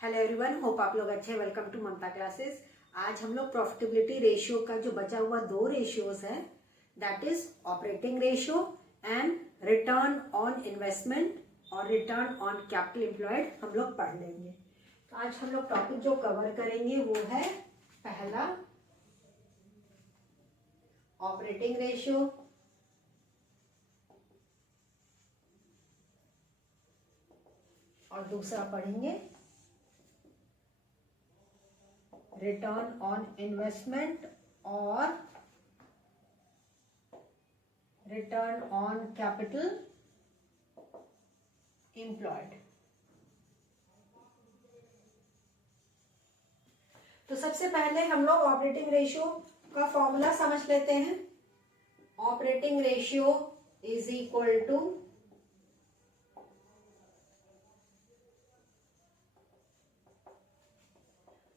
Hello everyone, hope आप लोग अच्छे। Welcome to Mamta classes. आज हम लोग प्रॉफिटेबिलिटी रेशियो का जो बचा हुआ दो रेशियोज है, that is operating ratio and return on investment और रिटर्न ऑन कैपिटल एम्प्लॉयड हम लोग पढ़ लेंगे। तो आज हम लोग टॉपिक जो कवर करेंगे वो है पहला ऑपरेटिंग रेशियो, और दूसरा पढ़ेंगे रिटर्न ऑन इन्वेस्टमेंट और रिटर्न ऑन कैपिटल एम्प्लॉयड। तो सबसे पहले हम लोग ऑपरेटिंग रेशियो का फॉर्मूला समझ लेते हैं। Operating ratio is equal to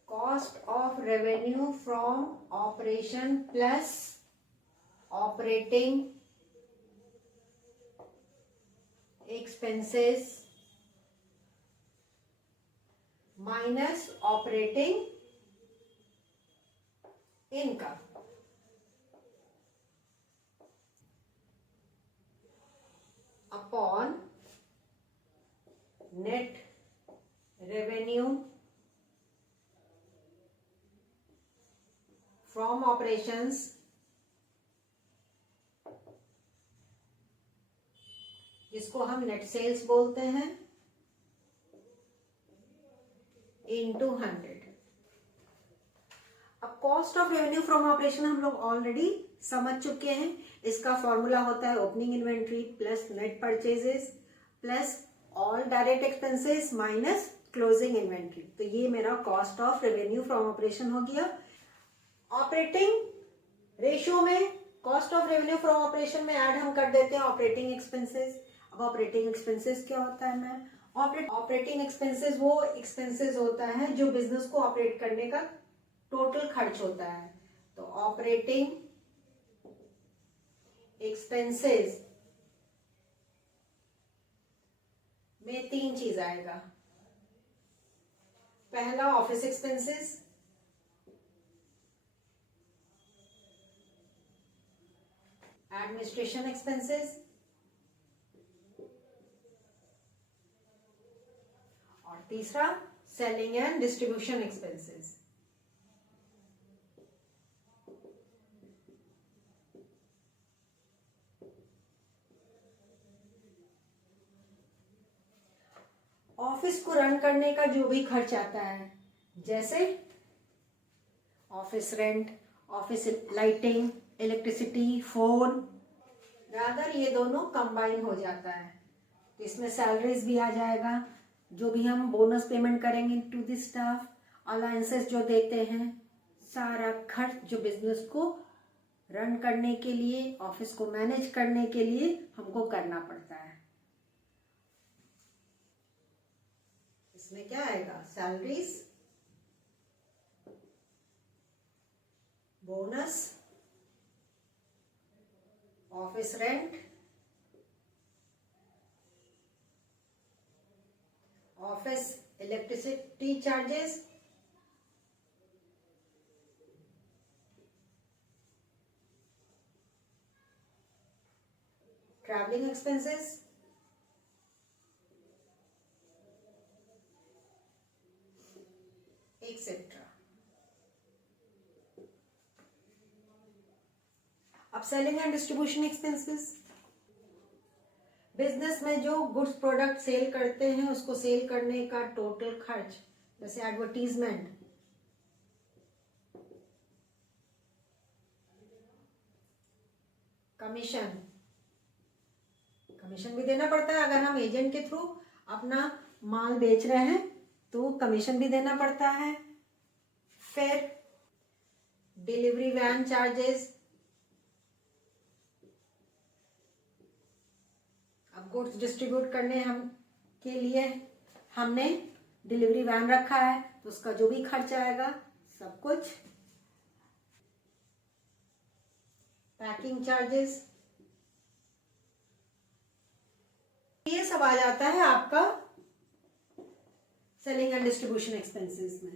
cost of revenue from operation plus operating expenses minus operating income upon net revenue from operations जिसको हम नेट सेल्स बोलते हैं इनटू 100। अब cost of revenue from operation हम लोग ऑलरेडी समझ चुके हैं। इसका फॉर्मूला होता है opening inventory plus net purchases plus all direct expenses minus closing inventory. तो ये मेरा cost of revenue from operation हो गया। ऑपरेटिंग रेशियो में cost of revenue from operation में ऐड हम कर देते हैं ऑपरेटिंग एक्सपेंसेस। अब ऑपरेटिंग एक्सपेंसेस क्या होता है मैम? ऑपरेटिंग एक्सपेंसेस वो एक्सपेंसेस होता है जो बिजनेस को ऑपरेट करने का टोटल खर्च होता है। तो ऑपरेटिंग एक्सपेंसेस में तीन चीज आएगा। पहला ऑफिस एक्सपेंसेस, एडमिनिस्ट्रेशन एक्सपेंसेस और तीसरा selling and distribution expenses. Office को रन करने का जो भी खर्च आता है, जैसे office rent, office lighting, electricity, phone, rather ये दोनों कंबाइन हो जाता है। तो इसमें सैलरीज भी आ जाएगा, जो भी हम बोनस पेमेंट करेंगे टू द स्टाफ, अलायंसेस जो देते हैं, सारा खर्च जो बिजनेस को रन करने के लिए, ऑफिस को मैनेज करने के लिए हमको करना पड़ता है। इसमें क्या आएगा? Salaries, bonus, office rent, office electricity charges, travelling expenses, etcetera. अब selling and distribution expenses, business में जो गुड्स प्रोडक्ट सेल करते हैं उसको सेल करने का टोटल खर्च, जैसे एडवर्टीजमेंट, कमीशन भी देना पड़ता है। अगर हम एजेंट के थ्रू अपना माल बेच रहे हैं तो कमीशन भी देना पड़ता है। फिर डिलीवरी वैन चार्जेस, अब गुड्स डिस्ट्रीब्यूट करने के लिए हमने डिलीवरी वैन रखा है तो उसका जो भी खर्च आएगा सब कुछ। पैकिंग चार्जेस, ये सब आ जाता है आपका सेलिंग एंड डिस्ट्रीब्यूशन एक्सपेंसेस में।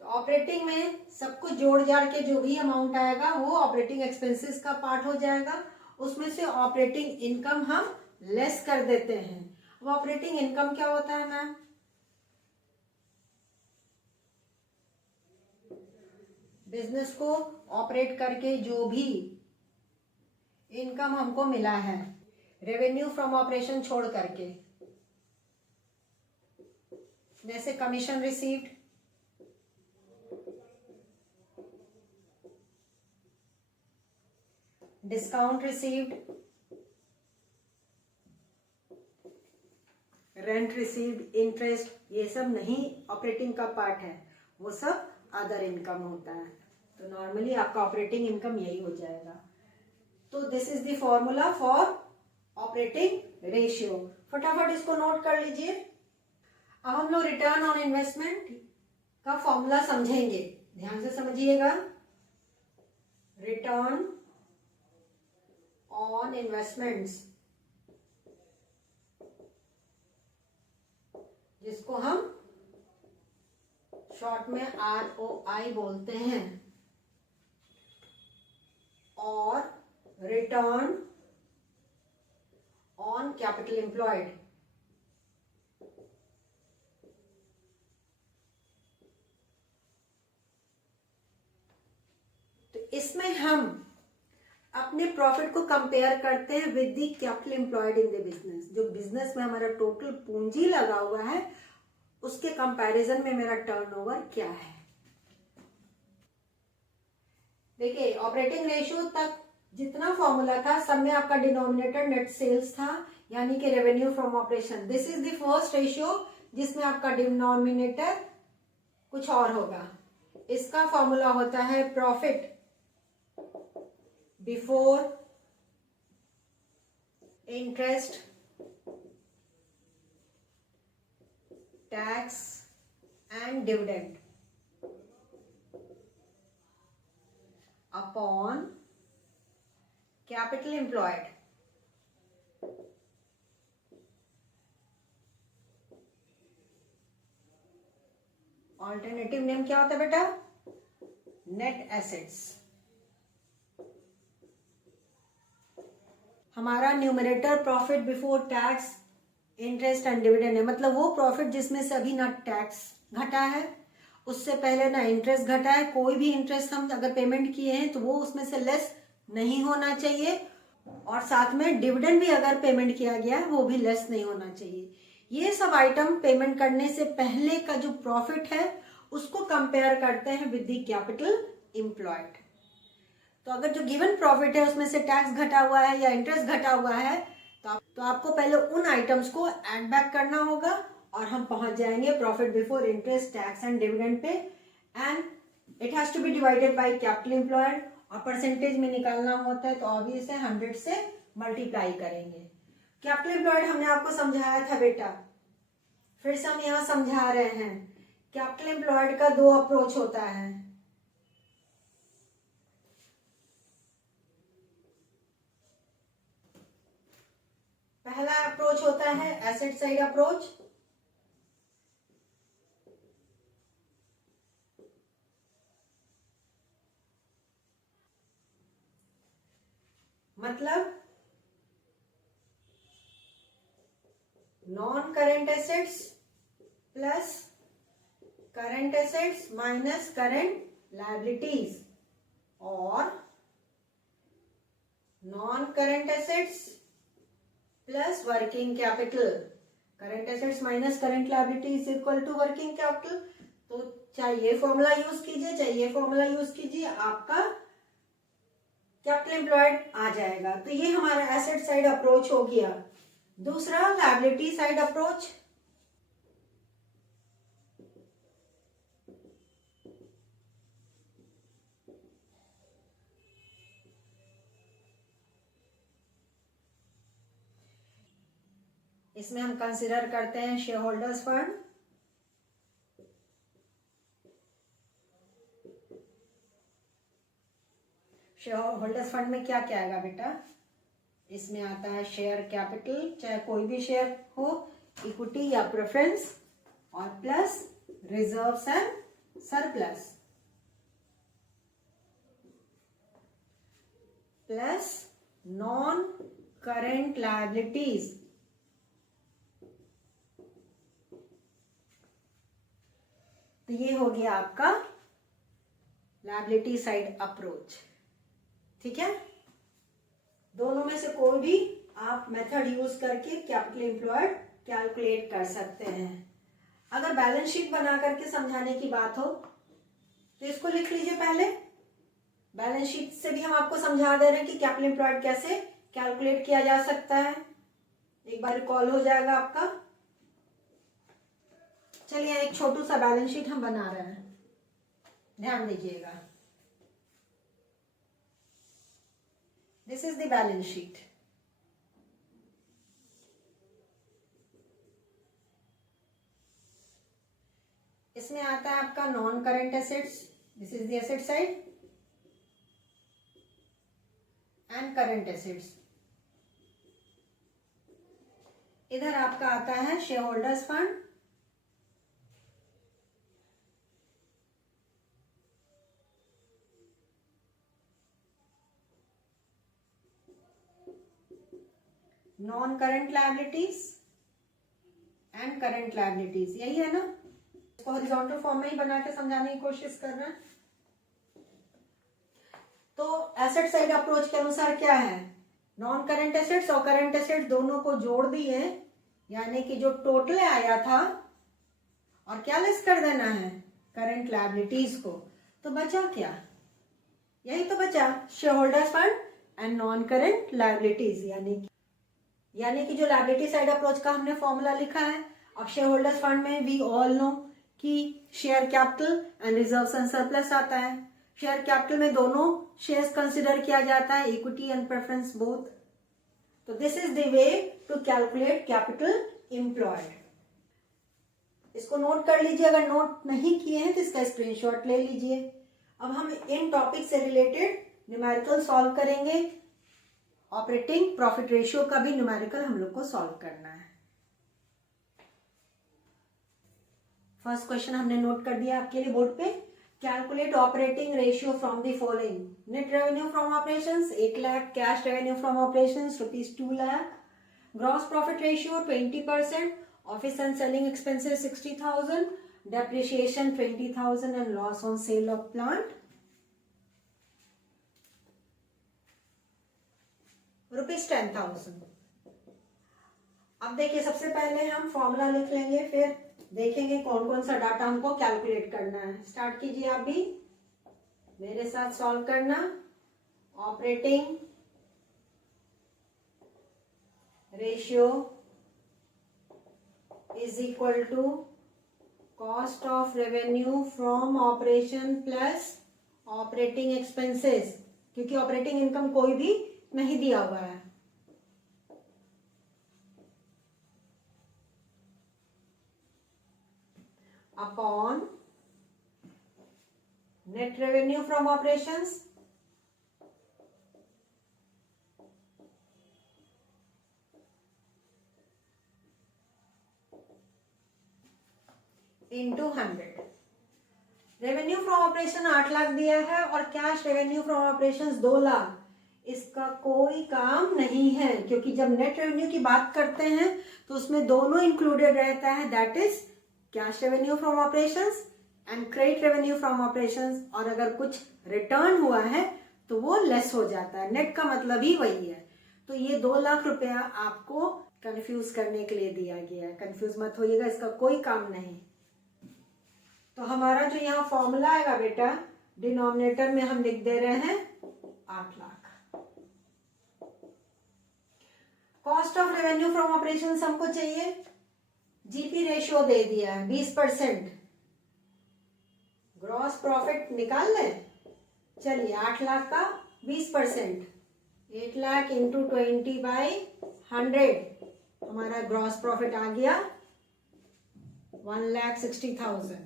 तो ऑपरेटिंग में सब कुछ जोड़ जाड़ के जो भी अमाउंट आएगा वो ऑपरेटिंग एक्सपेंसेस का पार्ट हो जाएगा। उसमें से ऑपरेटिंग इनकम हम लेस कर देते हैं। अब ऑपरेटिंग इनकम क्या होता है मैम? बिजनेस को ऑपरेट करके जो भी इनकम हमको मिला है, रेवेन्यू फ्रॉम ऑपरेशन छोड़ करके, जैसे commission received, discount received, rent received, interest, ये सब नहीं ऑपरेटिंग का पार्ट है, वो सब अदर इनकम होता है। तो नॉर्मली आपका ऑपरेटिंग इनकम यही हो जाएगा। तो this is the formula for operating ratio. फटाफट इसको नोट कर लीजिए। अब हम लोग रिटर्न ऑन इन्वेस्टमेंट का फॉर्मूला समझेंगे, ध्यान से समझिएगा। रिटर्न ऑन इन्वेस्टमेंट्स, जिसको हम शॉर्ट में ROI बोलते हैं, और रिटर्न ऑन कैपिटल एम्प्लॉयड, तो इसमें हम अपने प्रॉफिट को कंपेयर करते हैं with the capital employed in the business. जो बिजनेस में हमारा टोटल पूंजी लगा हुआ है उसके कंपैरिजन में मेरा टर्नओवर क्या है। देखिए ऑपरेटिंग रेशियो तक जितना फॉर्मूला था सब में आपका डिनोमिनेटर नेट सेल्स था, यानी कि revenue from operation. This is the first ratio जिसमें आपका डिनोमिनेटर कुछ और होगा। इसका फॉर्मूला होता है profit before interest, tax and dividend upon capital employed. Alternative name क्या होता है बेटा? Net assets. हमारा numerator profit before tax, interest and dividend है, मतलब वो प्रॉफिट जिसमें से अभी ना टैक्स घटा है, उससे पहले ना इंटरेस्ट घटा है। कोई भी इंटरेस्ट हम अगर पेमेंट किए हैं तो वो उसमें से लेस नहीं होना चाहिए, और साथ में डिविडेंड भी अगर पेमेंट किया गया है वो भी लेस नहीं होना चाहिए। ये सब आइटम पेमेंट करने से पहले का जो प्रॉफिट है उसको कंपेयर करते हैं विद द कैपिटल एम्प्लॉयड। तो अगर जो गिवन प्रॉफिट है उसमें से टैक्स घटा हुआ है या इंटरेस्ट घटा हुआ है तो आपको पहले उन आइटम्स को ऐड बैक करना होगा, और हम पहुंच जाएंगे profit before interest, tax and dividend पे। And it has to be divided by capital employed, और परसेंटेज में निकालना होता है तो ऑब्वियस है 100 से मल्टीप्लाई करेंगे। कैपिटल एम्प्लॉयड हमने आपको समझाया था बेटा, फिर से हम यहाँ समझा रहे हैं। कैपिटल एम्प्लॉयड का दो अप्रोच होता है। पहला अप्रोच होता है एसेट साइड अप्रोच, मतलब non current assets plus current assets minus current liabilities, और non current assets plus working capital. Current assets minus current liability is equal to working capital. तो चाहे ये फॉर्मूला यूज कीजिए चाहे ये फॉर्मूला यूज कीजिए, आपका कैपिटल एम्प्लॉयड आ जाएगा। तो ये हमारा एसेट साइड अप्रोच हो गया। दूसरा लायबिलिटी साइड अप्रोच, इसमें हम कंसिडर करते हैं share holders fund, share holders fund में क्या क्या आएगा बेटा? इसमें आता है शेयर कैपिटल, चाहे कोई भी शेयर हो, इक्विटी या प्रेफरेंस, और plus reserves and surplus plus non current liabilities तो ये हो गया आपका लायबिलिटी साइड अप्रोच। ठीक है, दोनों में से कोई भी आप मेथड यूज करके कैपिटल एम्प्लॉयड कैलकुलेट कर सकते हैं। अगर बैलेंस शीट बना करके समझाने की बात हो तो इसको लिख लीजिए पहले। बैलेंस शीट से भी हम आपको समझा दे रहे हैं कि कैपिटल एम्प्लॉयड कैसे कैलकुलेट किया जा सकता है, एक बार रिकॉल हो जाएगा आपका। चलिए एक छोटू सा बैलेंस शीट हम बना रहे हैं, ध्यान दीजिएगा। This is the balance sheet. इसमें आता है आपका non current assets, this is the asset side, and current assets. इधर आपका आता है share holders fund, non current liabilities and current liabilities, यही है ना। इसको हॉरिजॉन्टल फॉर्म में ही बना के समझाने की कोशिश कर रहे हैं। तो एसेट साइड अप्रोच के अनुसार क्या है, नॉन करेंट एसेट्स और करेंट एसेट्स दोनों को जोड़ दिए, यानी कि जो टोटल आया था और क्या लेस कर देना है, करेंट लायबिलिटीज को। तो बचा क्या, यही तो बचा, share holders fund and non current liabilities. यानी कि जो लायबिलिटी साइड अप्रोच का हमने फॉर्मूला लिखा है, अब शेयर होल्डर्स फंड में वी ऑल नो कि share capital and reserves and surplus आता है। शेयर कैपिटल में दोनों शेयर्स कंसिडर किया जाता है, इक्विटी एंड प्रेफरेंस बोथ। तो this is the way to calculate capital employed. इसको नोट कर लीजिए, अगर नोट नहीं किए हैं तो इसका स्क्रीनशॉट ले लीजिए। अब हम इन टॉपिक से रिलेटेड न्यूमेरिकल सॉल्व करेंगे। ऑपरेटिंग प्रॉफिट रेशियो का भी न्यूमेरिकल हम लोग को सॉल्व करना है। फर्स्ट क्वेश्चन हमने नोट कर दिया आपके लिए बोर्ड पे। Calculate operating ratio from the following: net revenue from operations 8 lakh, cash revenue from operations ₹2 lakh, gross profit ratio 20%, office and selling expenses 60,000, depreciation 20,000 and loss on sale of plant ₹10,000। अब देखिए, सबसे पहले हम फॉर्मूला लिख लेंगे, फिर देखेंगे कौन कौन सा डाटा हमको कैलकुलेट करना है। स्टार्ट कीजिए आप भी मेरे साथ सॉल्व करना। Operating ratio is equal to cost of revenue from operation plus operating expenses, क्योंकि ऑपरेटिंग इनकम कोई भी नहीं दिया हुआ है। Upon net revenue from operations into 100। Revenue from operation 8 lakh दिया है और cash revenue from operations 2 lakh. इसका कोई काम नहीं है, क्योंकि जब नेट रेवेन्यू की बात करते हैं तो उसमें दोनों इंक्लूडेड रहता है, that is cash revenue from operations and credit revenue from operations. और अगर कुछ रिटर्न हुआ है तो वो लेस हो जाता है, नेट का मतलब ही वही है। तो ये 2 लाख रुपया आपको कंफ्यूज करने के लिए दिया गया है, कंफ्यूज मत होइएगा, इसका कोई काम नहीं। तो हमारा जो यहाँ फॉर्मूला आएगा बेटा, डिनोमिनेटर में हम लिख दे रहे हैं 8 lakh. Cost of revenue from operations हमको चाहिए, जीपी रेशियो दे दिया है 20%। ग्रॉस प्रॉफिट निकाल लें, चलिए 8 लाख का 20%, 8 लाख इंटू 20/100, हमारा ग्रॉस प्रॉफिट आ गया 1,60,000।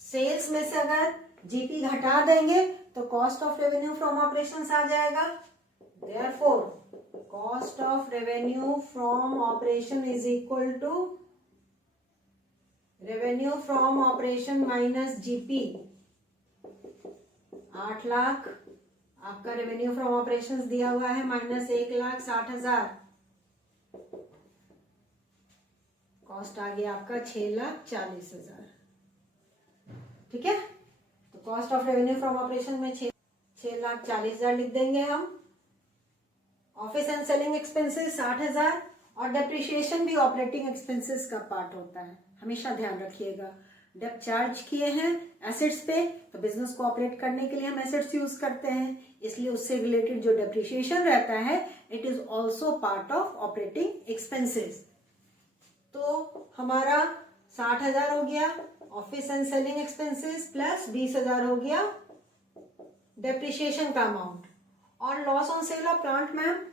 सेल्स में से अगर जीपी घटा देंगे तो cost of revenue from operations आ जाएगा। Therefore cost of revenue from operation is equal to revenue from operation minus GP 8 lakh, आपका रेवेन्यू फ्रॉम ऑपरेशंस दिया हुआ है माइनस 1,60,000, कॉस्ट आ गया आपका 6,40,000। ठीक है, तो cost of revenue from operation में 6,40,000 लिख देंगे हम। ऑफिस एंड सेलिंग एक्सपेंसेस 60,000, और डेप्रिसिएशन भी ऑपरेटिंग एक्सपेंसेस का पार्ट होता है, हमेशा ध्यान रखिएगा। जब चार्ज किए हैं एसेट्स पे, तो बिजनेस को ऑपरेट करने के लिए हम एसेट्स यूज करते हैं, इसलिए उससे रिलेटेड जो डेप्रिसिएशन रहता है it is also part of operating expenses. तो हमारा 60,000 हो गया office and selling expenses plus 20,000 हो गया डेप्रिसिएशन का अमाउंट। और loss on sale of plant ma'am,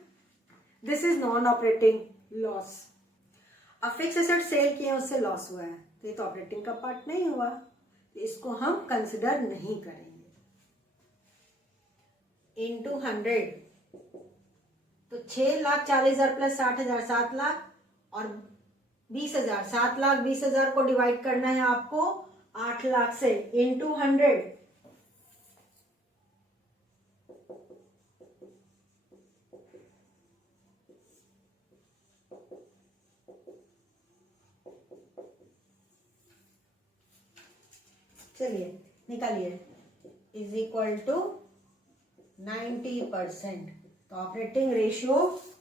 this is non operating loss. अब फिक्स एसेट सेल किए उससे लॉस हुआ है, तो ये तो ऑपरेटिंग का पार्ट नहीं हुआ, तो इसको हम कंसिडर नहीं करेंगे। इनटू 100, तो 6,40,000 प्लस 60,000 7 लाख, और 20,000 7 लाख 20,000 को डिवाइड करना है आपको 8 लाख से, इनटू 100। चलिए निकालिए, इज इक्वल टू 90%। तो ऑपरेटिंग रेशियो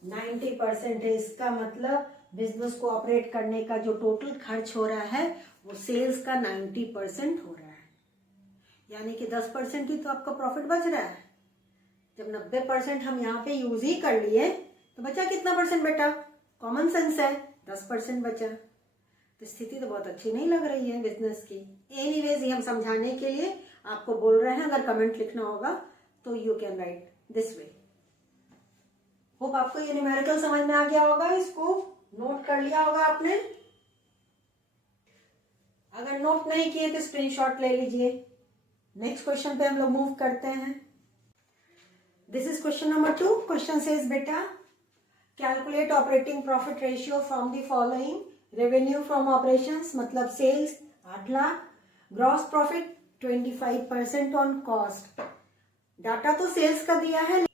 90% है, इसका मतलब बिजनेस को ऑपरेट करने का जो टोटल खर्च हो रहा है वो सेल्स का 90% हो रहा है, यानी कि 10% ही तो आपका प्रॉफिट बच रहा है। जब 90% हम यहाँ पे यूज ही कर लिए तो बचा कितना परसेंट बेटा? कॉमन सेंस है, 10% बचा। तो स्थिति तो बहुत अच्छी नहीं लग रही है बिजनेस की। एनीवेज ये हम समझाने के लिए आपको बोल रहे हैं, अगर कमेंट लिखना होगा तो you can write this way. Hope आपको ये न्यूमेरिकल समझ में आ गया होगा, इसको नोट कर लिया होगा आपने। अगर नोट नहीं किए तो स्क्रीनशॉट ले लीजिए। नेक्स्ट क्वेश्चन पे हम लोग मूव करते हैं। This is question number 2। Question says बेटा, calculate operating profit ratio from the following. Revenue from operations मतलब सेल्स 8 लाख, gross profit 25% on cost. Data तो सेल्स का दिया है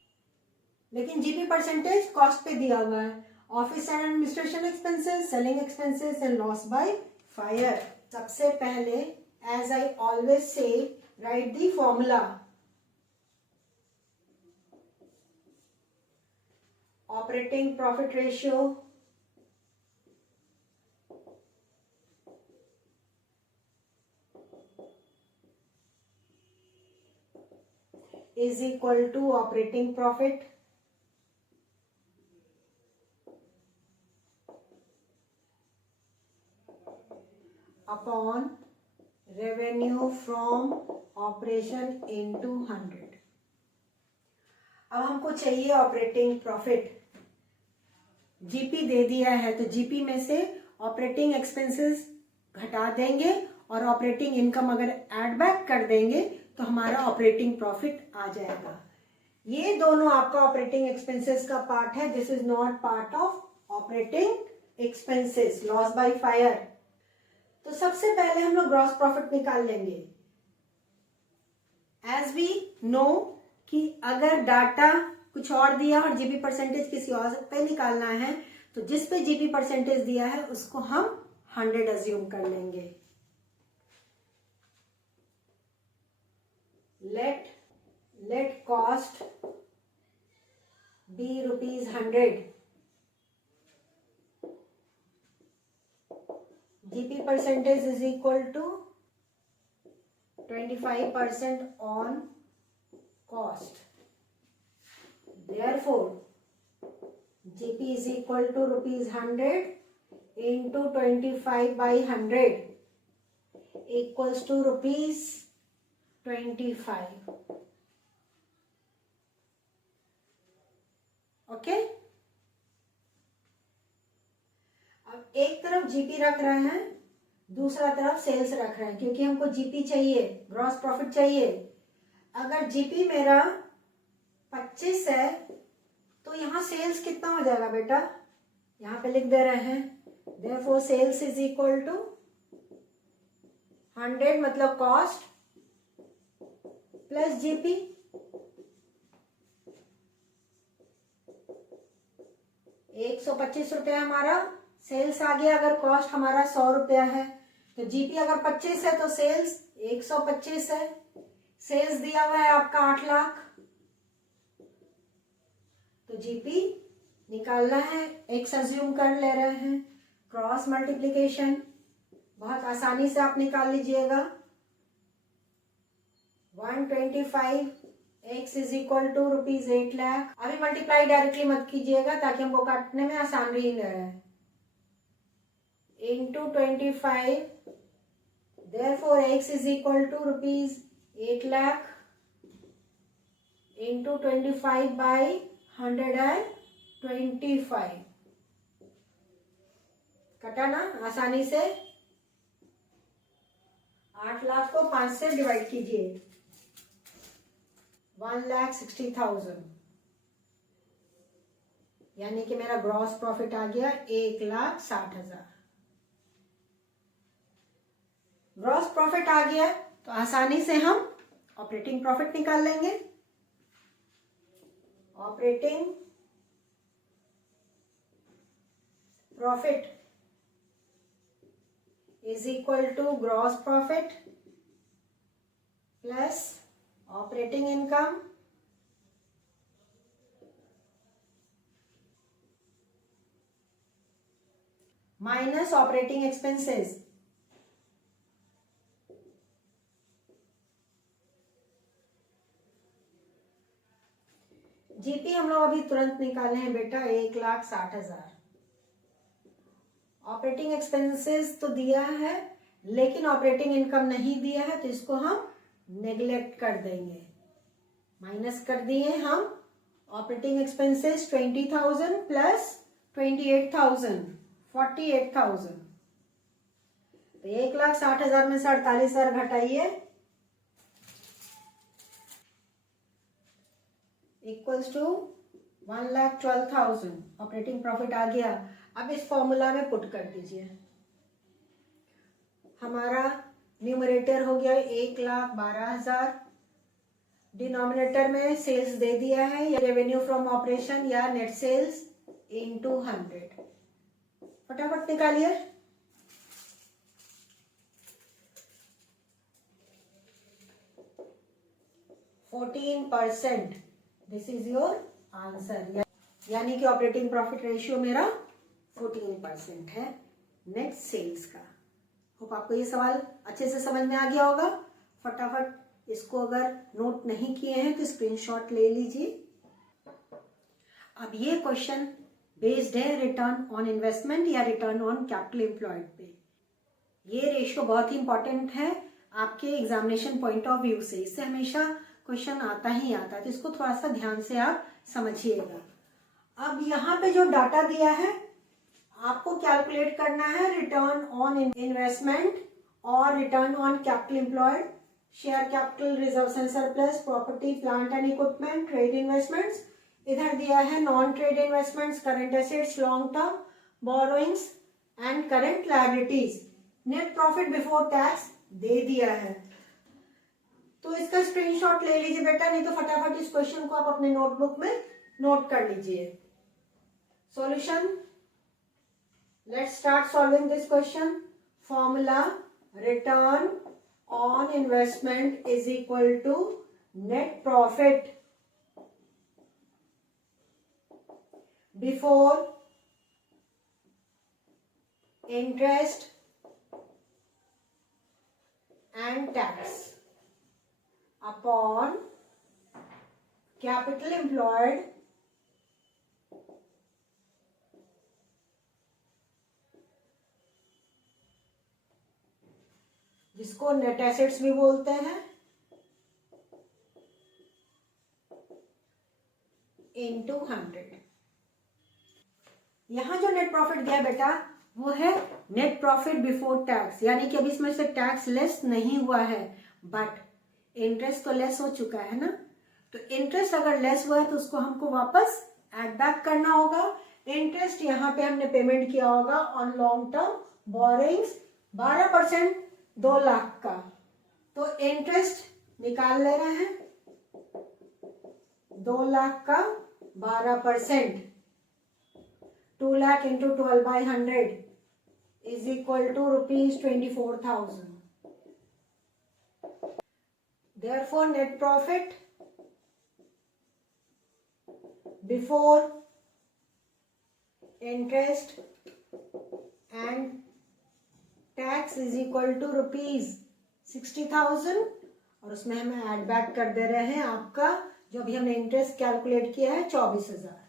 लेकिन जीपी परसेंटेज कॉस्ट पे दिया हुआ है। Office and administration expenses, selling expenses and loss by fire. सबसे पहले as I always say write the formula. Operating profit ratio is equal to operating profit upon revenue from operation into 100। अब हमको चाहिए operating profit. GP दे दिया है तो GP में से ऑपरेटिंग एक्सपेंसेस घटा देंगे और ऑपरेटिंग इनकम अगर ऐड बैक कर देंगे तो हमारा ऑपरेटिंग प्रॉफिट आ जाएगा। ये दोनों आपका ऑपरेटिंग एक्सपेंसेस का पार्ट है, this is not part of operating expenses. Loss by fire, तो सबसे पहले हम लोग ग्रॉस प्रॉफिट निकाल लेंगे। एज वी नो कि अगर डाटा कुछ और दिया और जीपी परसेंटेज किसी और पे निकालना है तो जिस पे जीपी परसेंटेज दिया है उसको हम 100 अज्यूम कर लेंगे। let cost be ₹100, GP percentage is equal to 25% on cost. Therefore, GP is equal to ₹100 into 25 by 100 equals to ₹25। Okay, अब एक तरफ जीपी रख रहे हैं, दूसरा तरफ सेल्स रख रहे हैं, क्योंकि हमको जीपी चाहिए, ग्रॉस प्रॉफिट चाहिए। अगर जीपी मेरा 25 है तो यहाँ सेल्स कितना हो जाएगा बेटा? यहाँ पे लिख दे रहे हैं, therefore sales is equal to 100 मतलब कॉस्ट प्लस जीपी, 125 रुपया हमारा सेल्स आ गया। अगर कॉस्ट हमारा 100 रुपया है तो जीपी अगर 25 है तो सेल्स 125 है। सेल्स दिया हुआ है आपका 8 लाख, तो जीपी निकालना है। एक्स अज्यूम कर ले रहे हैं, क्रॉस मल्टीप्लीकेशन बहुत आसानी से आप निकाल लीजिएगा। 125 x is equal to ₹8 lakh. अभी मल्टीप्लाई डायरेक्टली मत कीजिएगा ताकि हमको काटने में आसान रही रहे। Into 25, therefore x is equal to ₹8 lakh into 25 by 125। कटा ना आसानी से। 8 लाख को 5 से डिवाइड कीजिए, 1,60,000, यानी कि मेरा ग्रॉस प्रॉफिट आ गया 1,60,000। ग्रॉस प्रॉफिट आ गया तो आसानी से हम ऑपरेटिंग प्रॉफिट निकाल लेंगे। Operating profit is equal to gross profit plus operating income minus operating expenses. GP हम लोग अभी तुरंत निकाले हैं बेटा 1,60,000। ऑपरेटिंग एक्सपेंसेस तो दिया है लेकिन ऑपरेटिंग इनकम नहीं दिया है, तो इसको हम नेग्लेक्ट कर देंगे, माइनस कर दिए हम। Operating expenses 20,000 plus 28,000, 48,000। तो 1,60,000 में से 48,000 घटाइए, इक्वल्स टू 1,12,000। ऑपरेटिंग प्रॉफिट आ गया। अब इस फॉर्मूला में पुट कर दीजिए। हमारा न्यूमरेटर हो गया 1,12,000, डिनोमिनेटर में सेल्स दे दिया है या रेवेन्यू फ्रॉम ऑपरेशन या नेट सेल्स इनटू 100। फटाफट निकालिए। %14, दिस इज योर आंसर। यानी कि ऑपरेटिंग प्रॉफिट रेशियो मेरा 14% है नेट सेल्स का। होप आपको ये सवाल अच्छे से समझ में आ गया होगा। फटाफट इसको अगर नोट नहीं किए हैं तो स्क्रीनशॉट ले लीजिए। अब ये क्वेश्चन बेस्ड है रिटर्न ऑन इन्वेस्टमेंट या रिटर्न ऑन कैपिटल एम्प्लॉयड पे। ये रेशियो बहुत ही इंपॉर्टेंट है आपके एग्जामिनेशन पॉइंट ऑफ व्यू से। इससे हमेशा क्वेश्चन आता ही आता है, तो इसको थोड़ा सा ध्यान से आप समझिएगा। अब यहाँ पे जो डाटा दिया है आपको कैलकुलेट करना है रिटर्न ऑन इन्वेस्टमेंट और return on capital employed, share capital, reserves and surplus, property plant and equipment, trade investments. इधर दिया है non trade investments, current assets, long term borrowings and current liabilities. Net profit before tax दे दिया है, तो इसका screenshot ले लीजिए बेटा, नहीं तो फटाफट इस क्वेश्चन को आप अपने नोटबुक में नोट कर लीजिए। Solution, let's start solving this question. Formula: return on investment is equal to net profit before interest and tax upon capital employed जिसको नेट एसेट्स भी बोलते हैं इनटू 100। यहां जो नेट प्रॉफिट दिया बेटा वो है नेट प्रॉफिट बिफोर टैक्स, यानी कि अभी इसमें से टैक्स लेस नहीं हुआ है, बट इंटरेस्ट तो लेस हो चुका है ना। तो इंटरेस्ट अगर लेस हुआ है तो उसको हमको वापस एड बैक करना होगा। इंटरेस्ट यहाँ पे हमने पेमेंट किया होगा on long term borrowings 12% 2 lakh का, तो इंटरेस्ट निकाल ले रहे हैं 2 लाख का 12%, 2 lakh into 12/100 is equal to ₹24,000. Therefore, net profit before interest and tax is equal to ₹60,000, और उसमें हम ऐड बैक कर दे रहे हैं आपका जो अभी हमने इंटरेस्ट कैलकुलेट किया है 24,000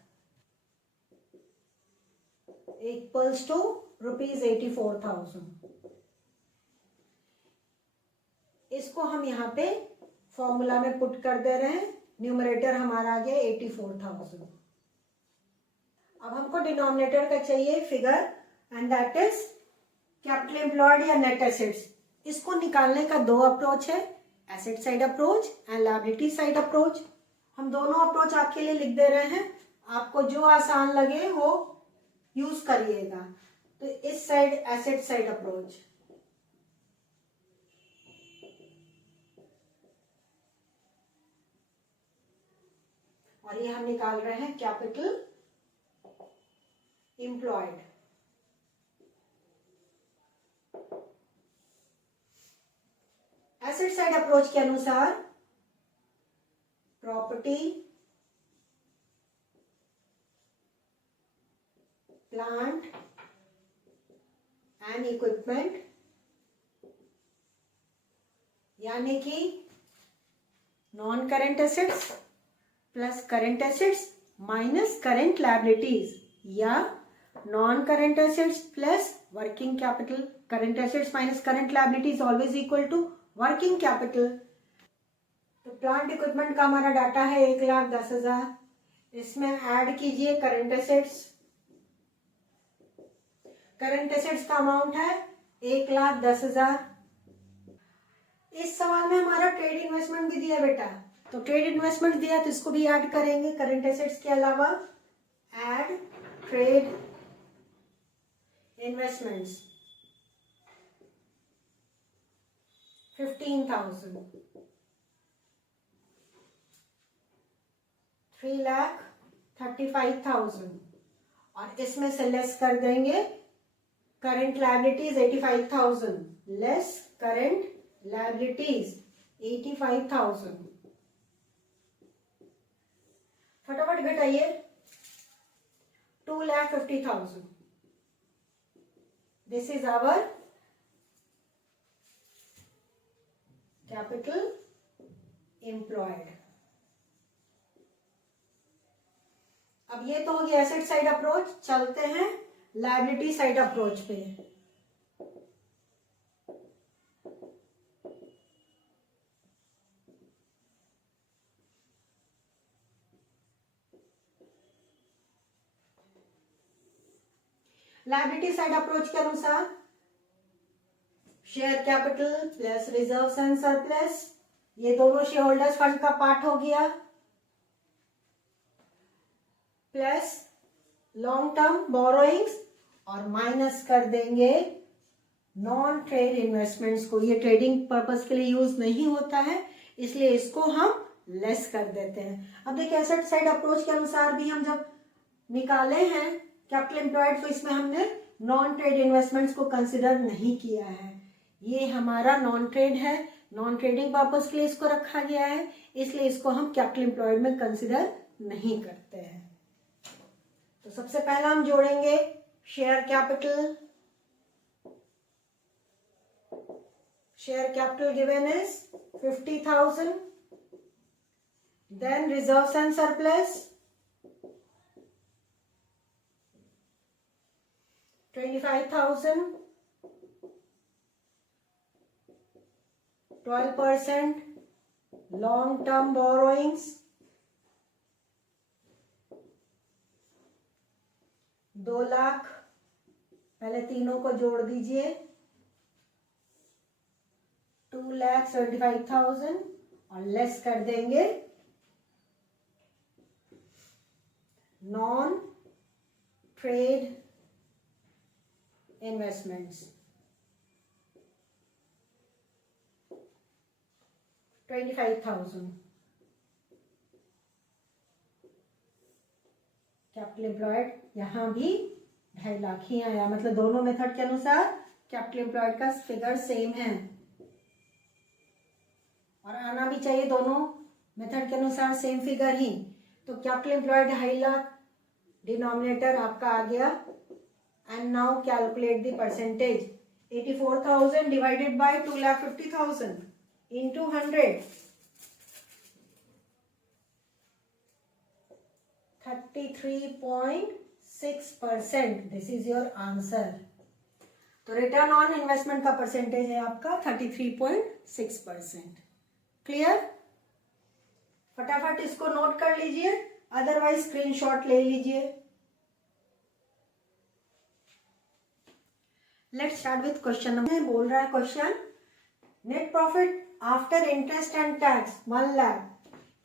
इक्वल्स टू ₹84,000। इसको हम यहाँ पे फॉर्मूला में पुट कर दे रहे हैं, न्यूमरेटर हमारा आ गया 84,000। अब हमको डिनोमिनेटर का चाहिए figure, and that is capital employed या नेट एसेट्स। इसको निकालने का 2 अप्रोच है, asset side approach and liability side approach. हम दोनों अप्रोच आपके लिए लिख दे रहे हैं, आपको जो आसान लगे वो यूज करिएगा। तो इस साइड एसेट साइड अप्रोच, और ये हम निकाल रहे हैं capital employed. Asset side approach के अनुसार प्रॉपर्टी, प्लांट एंड इक्विपमेंट, यानी कि non current assets plus current assets minus current liabilities, या non current assets plus working capital, current assets minus current liabilities always equal to working capital. तो plant equipment का हमारा data है 1,10,000, इसमें add कीजिए current assets. Current assets का amount है 1,10,000। इस सवाल में हमारा ट्रेड इन्वेस्टमेंट भी दिया बेटा, तो ट्रेड इन्वेस्टमेंट दिया तो इसको भी ऐड करेंगे करंट एसेट्स के अलावा। ऐड ट्रेड इन्वेस्टमेंट्स 15,000, 3,35,000, और इसमें से लेस कर देंगे current liabilities 85,000, less current liabilities 85,000। फटाफट घटाइए 2,50,000। This is our capital employed. अब ये तो हो गया एसेट साइड अप्रोच, चलते हैं लायबिलिटी साइड अप्रोच पे। लायबिलिटी साइड अप्रोच के अनुसार share capital plus reserves and surplus, ये दोनों शेयर होल्डर्स फंड का पार्ट हो गया, प्लस लॉन्ग टर्म बोरोइंग्स, और माइनस कर देंगे नॉन ट्रेड इन्वेस्टमेंट्स को। ये ट्रेडिंग पर्पस के लिए यूज नहीं होता है, इसलिए इसको हम लेस कर देते हैं। अब देखिए एसेट साइड अप्रोच के अनुसार भी हम जब निकाले हैं कैपिटल एम्प्लॉयड, तो इसमें हमने नॉन ट्रेड इन्वेस्टमेंट्स को कंसिडर नहीं किया है। ये हमारा नॉन ट्रेड है, नॉन ट्रेडिंग पर्पस के लिए इसको रखा गया है, इसलिए इसको हम कैपिटल एम्प्लॉयड में कंसिडर नहीं करते हैं। तो सबसे पहला हम जोड़ेंगे share capital. Share capital given is 50,000, then reserves and surplus 25,000, 12% long term borrowings 2 lakh, पहले तीनों को जोड़ दीजिए 2,75,000, और लेस कर देंगे non trade investments. 25,000। Capital employed यहाँ भी 2.5 लाख ही आया, मतलब दोनों मेथड के अनुसार कैपिटल एम्प्लॉयड का फिगर सेम है और आना भी चाहिए दोनों मेथड के अनुसार सेम फिगर ही। तो कैपिटल एम्प्लॉयड 2.5 लाख, डिनोमिनेटर आपका आ गया। And now calculate the percentage. 84,000 divided by 2,50,000 into 100, 33.6%। This is your answer. तो रिटर्न ऑन इन्वेस्टमेंट का परसेंटेज है आपका 33.6%। क्लियर? फटाफट इसको नोट कर लीजिए, अदरवाइज स्क्रीनशॉट ले लीजिए। Let's start with question number. बोल रहा है question, net profit after interest and tax 1 lakh.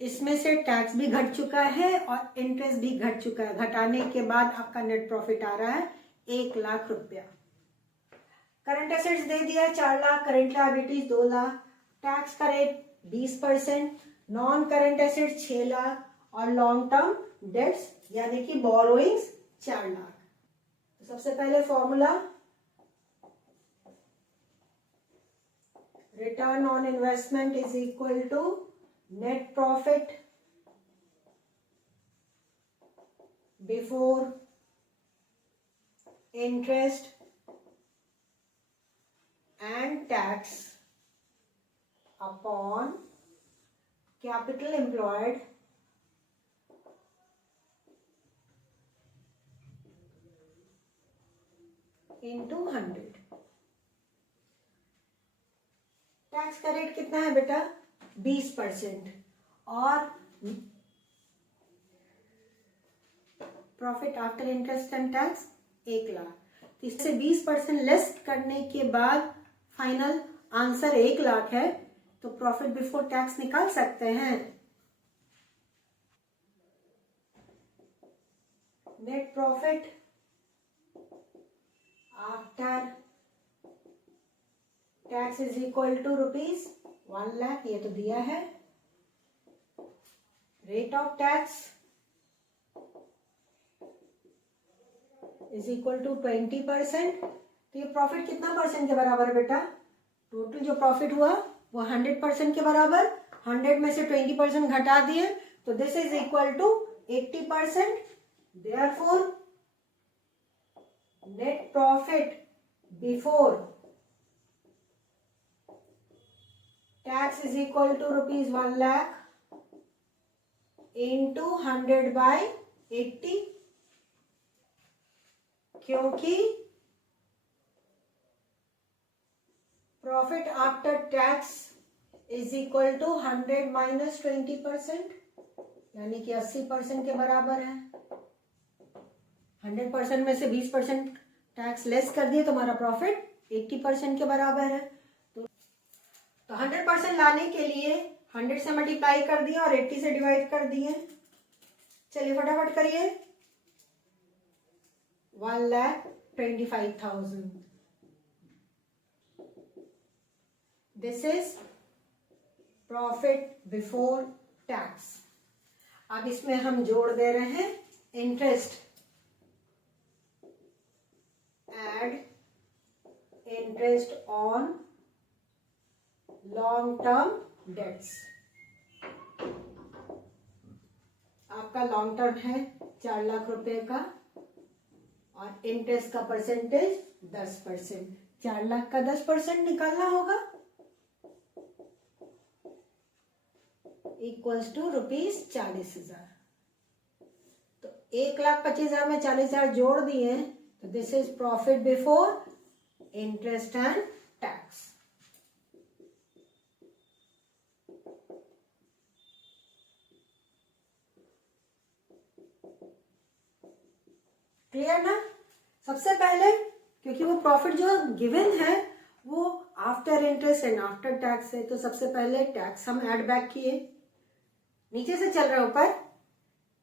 इसमें से टैक्स भी घट चुका है और इंटरेस्ट भी घट चुका है। घटाने के बाद आपका नेट प्रॉफिट आ रहा है 1 लाख रुपया। करंट एसेट्स दे दिया 4 lakh, current liabilities 2 lakh, tax का rate 20%, non current assets 6 lakh और लॉन्ग टर्म डेट्स यानी कि बोरोइंग्स 4 लाख। तो सबसे पहले formula, return on investment is equal to net profit before interest and tax upon capital employed into 100। Tax का रेट कितना है बेटा? 20% और profit after interest and tax 1 lakh. तो इससे 20% लेस करने के बाद फाइनल आंसर 1 लाख है। तो प्रॉफिट बिफोर टैक्स निकाल सकते हैं। Net profit after tax is equal to ₹1 lakh, ये तो दिया है। Rate of tax is equal to 20%। तो ये प्रॉफिट कितना परसेंट के बराबर है बेटा? टोटल जो प्रॉफिट हुआ वो 100% के बराबर। 100 में से 20% घटा दिए तो this is equal to 80%। Therefore net profit before tax is equal to ₹1 lakh into 100/80, क्योंकि profit after tax is equal to 100 minus 20%, यानी कि 80% के बराबर है। 100% में से 20% टैक्स लेस कर दिए तो हमारा प्रॉफिट 80% के बराबर है। तो 100% लाने के लिए 100 से मल्टीप्लाई कर दिए और 80 से डिवाइड कर दिए। चलिए फटाफट करिए। 1,25,000। This is profit before tax. अब इसमें हम जोड़ दे रहे हैं interest, add interest on long term debts. आपका लॉन्ग टर्म है 4 लाख रुपए का और इंटरेस्ट का परसेंटेज 10%। 4 लाख का 10% निकालना होगा, इक्वल्स टू ₹40,000। तो 1,25,000 में 40,000 जोड़ दिए तो this is profit before interest and tax. Clear ना? सबसे पहले क्योंकि वो प्रॉफिट जो गिवन है वो after interest and after tax है, तो सबसे पहले टैक्स हम ऐड बैक किए। नीचे से चल रहा है ऊपर,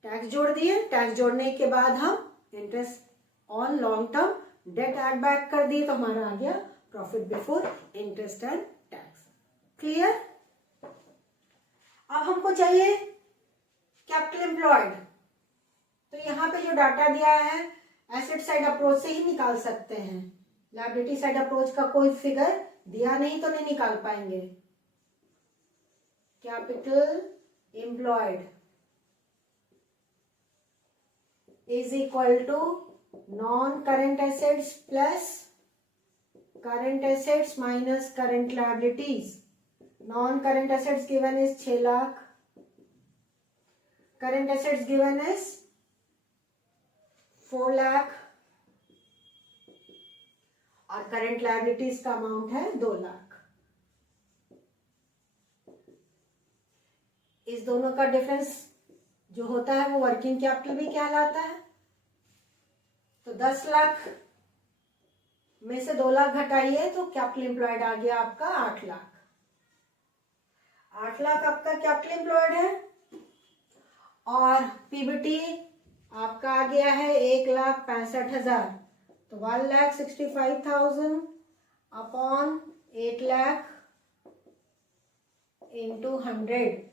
टैक्स जोड़ दिए। टैक्स जोड़ने के बाद हम interest on long term debt add back कर दिए तो हमारा आ गया profit before interest and tax. Clear? अब हमको चाहिए कैपिटल एम्प्लॉयड, तो यहाँ पे जो डाटा दिया है एसेट साइड अप्रोच से ही निकाल सकते हैं। लायबिलिटी साइड अप्रोच का कोई फिगर दिया नहीं तो नहीं निकाल पाएंगे। Capital employed is equal to non current assets plus current assets minus current liabilities. Non current assets given is 6 lakh, current assets given is 4 lakh और करंट लायबिलिटीज का अमाउंट है 2 लाख। इस दोनों का डिफरेंस जो होता है वो वर्किंग कैपिटल भी कहलाता है। तो 10 लाख में से 2 लाख घटाइए तो कैपिटल एम्प्लॉयड आ गया आपका 8 लाख। 8 लाख आपका कैपिटल एम्प्लॉयड है और पीबीटी आपका आ गया है 1,65,000। तो 1,65,000 अपॉन 8 लाख इंटू 100।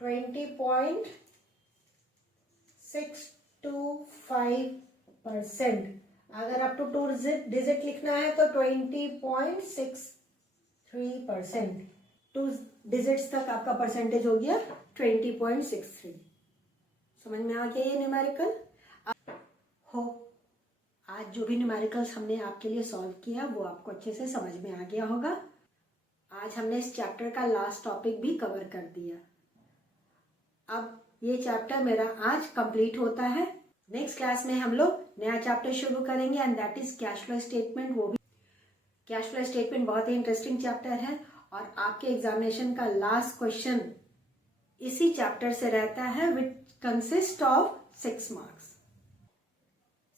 %20.625%। अगर अप टू 2 डिजिट लिखना है तो 20.63%। 2 डिजिट्स तक आपका परसेंटेज हो गया 20.63। समझ में आ गया ये न्यूमेरिकल हो। आज जो भी न्यूमेरिकल्स हमने आपके लिए सॉल्व किया वो आपको अच्छे से समझ में आ गया होगा। आज हमने इस चैप्टर का लास्ट टॉपिक भी कवर कर दिया। अब ये चैप्टर मेरा आज कंप्लीट होता है। नेक्स्ट क्लास में हम लोग नया चैप्टर शुरू करेंगे and that is cash flow statement. वो भी कैश फ्लो स्टेटमेंट बहुत ही इंटरेस्टिंग चैप्टर है और आपके एग्जामिनेशन का लास्ट क्वेश्चन इसी चैप्टर से रहता है which consist of 6 marks.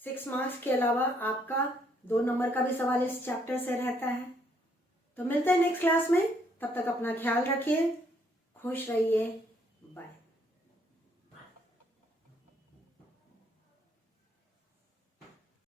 6 marks के अलावा आपका 2 नंबर का भी सवाल इस चैप्टर से रहता है। तो मिलते हैं नेक्स्ट क्लास में, तब तक अपना ख्याल रखिए, खुश रहिए।